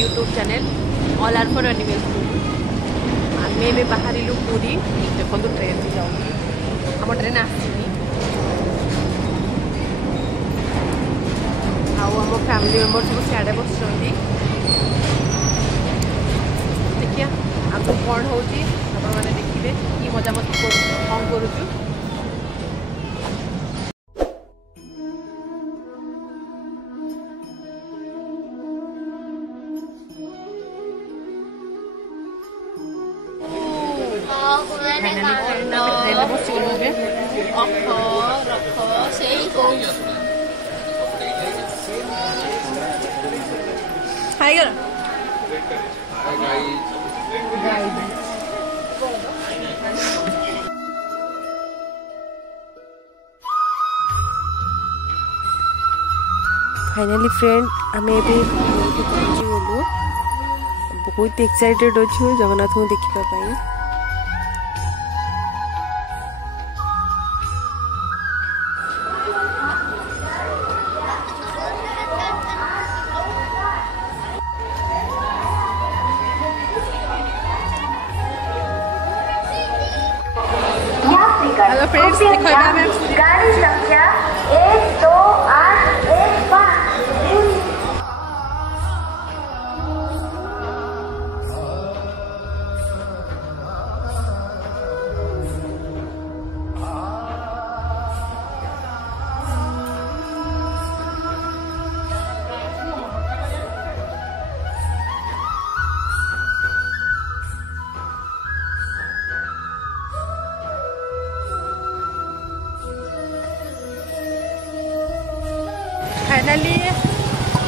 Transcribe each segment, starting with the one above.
YouTube channel all are for animals. आमे भी बाहर पूरी देखो ट्रेन भी जाऊँ आम ट्रेन आसनी आम फैमिली मेंबर सब सियाड़े बस देखिए आगू कौन हो देखिए कि मजा मस्ती कौन करूँ। फाइनली फ्रेंड आम पहुँची गलु बहुत एक्साइटेड अच्छु जगन्नाथ को देखा। हेलो फ्रेंड्स गाड़ी संख्या 12815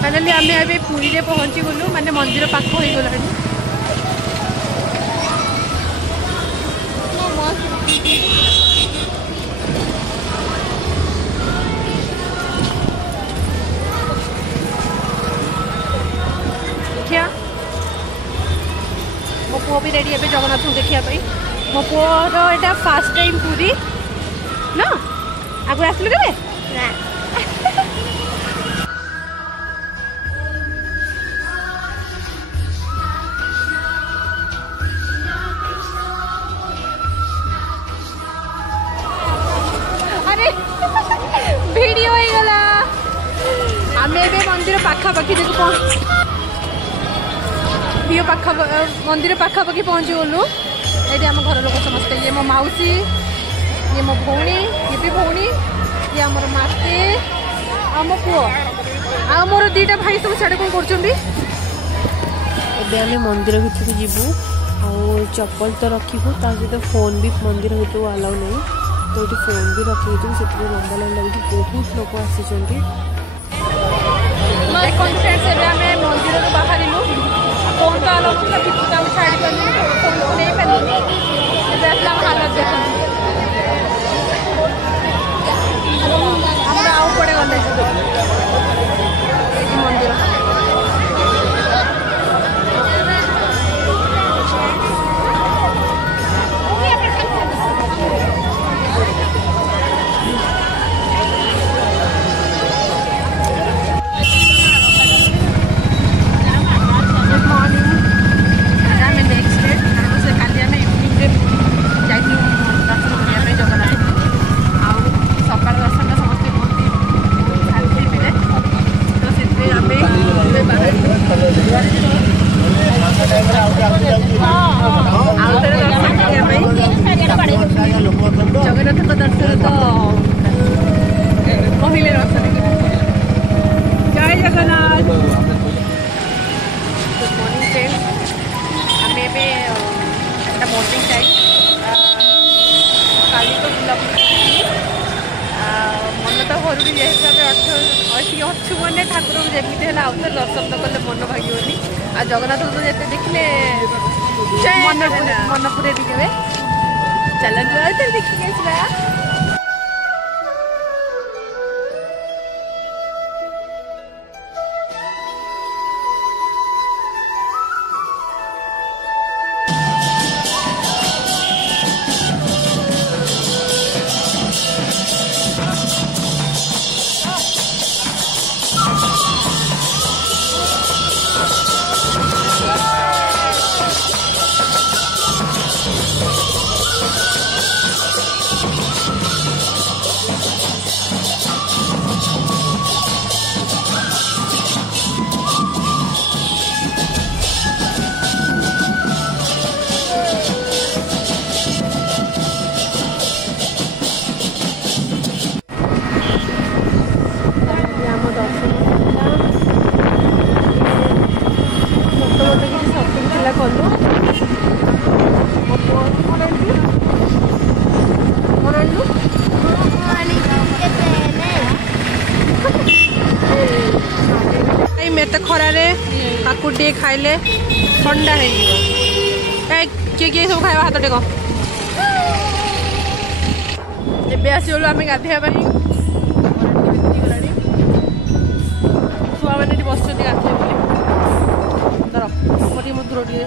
फाइनाली आम ए पुरी रे पहुँची गलु माने मंदिर पाख हो गला। देखिया मो पुओ भी रेडी है जगन्नाथ को देखा। मो पुओर एटा फर्स्ट टाइम पुरी ना आगु आसले केबे ना वीडियो हो गला आमे बे मंदिर पाखा पाखी देखो मंदिर पाखा पाखी पहुँची गलु। ये आम घर लोक समस्ते ये मो मौसी ये मो भौणी ये भी भौणी ये आम माते आम पुओ आ मोर दीटा भाई सब साढ़े कौन कर मंदिर भीतर जीवु आ चप्पल तो रखू ता सहित फोन भी मंदिर भीतर अलाउ नहीं तो ये फोन भी रखी से लंबा लाइन लगे बहुत लोग आसी मंदिर बाहर फोन तो अलाउ ना छाड़ी फोन को नहीं पारे हालत देख आउ पड़े गले मंदिर जगन्नाथ को दर्शन तो कहले रसन जय जगन्नाथ। गुड मॉर्निंग फ्रेंड्स आम एटा मॉर्निंग टाइम काली तो बुलाबुली मन तो घर जेहेतु अच्छु मैंने ठाकुर को जमी है आउ थे दर्शन तो कले मन भागोनी आ जगन्नाथ को जो देखले मन पूरे दिखे चलते देखिए खरारे काकुटे खाइले ठंडा है किए किए सब खाଇବା हाथ टेक ଏବେ ଆସିଗଲୁ ଆମେ ଗାଧେଇବା ପାଇଁ ଗଲାଣି ଛୁଆମାନେ ଏଠି ବସିଛନ୍ତି ଗାଧେଇବେ ବୋଲି ଧର ମୁଁ ଦୂର ଟିକେ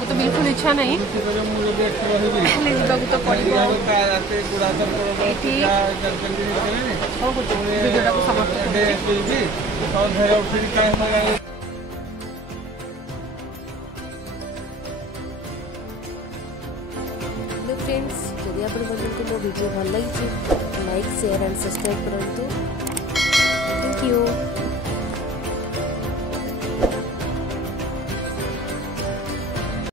तो बिल्कुल इच्छा नहीं तो पड़ो भिडियो को समाप्त फ्रेंड्स जदि आप मो वीडियो भल लगी लाइक शेयर एंड सब्सक्राइब करूँ। Thank you.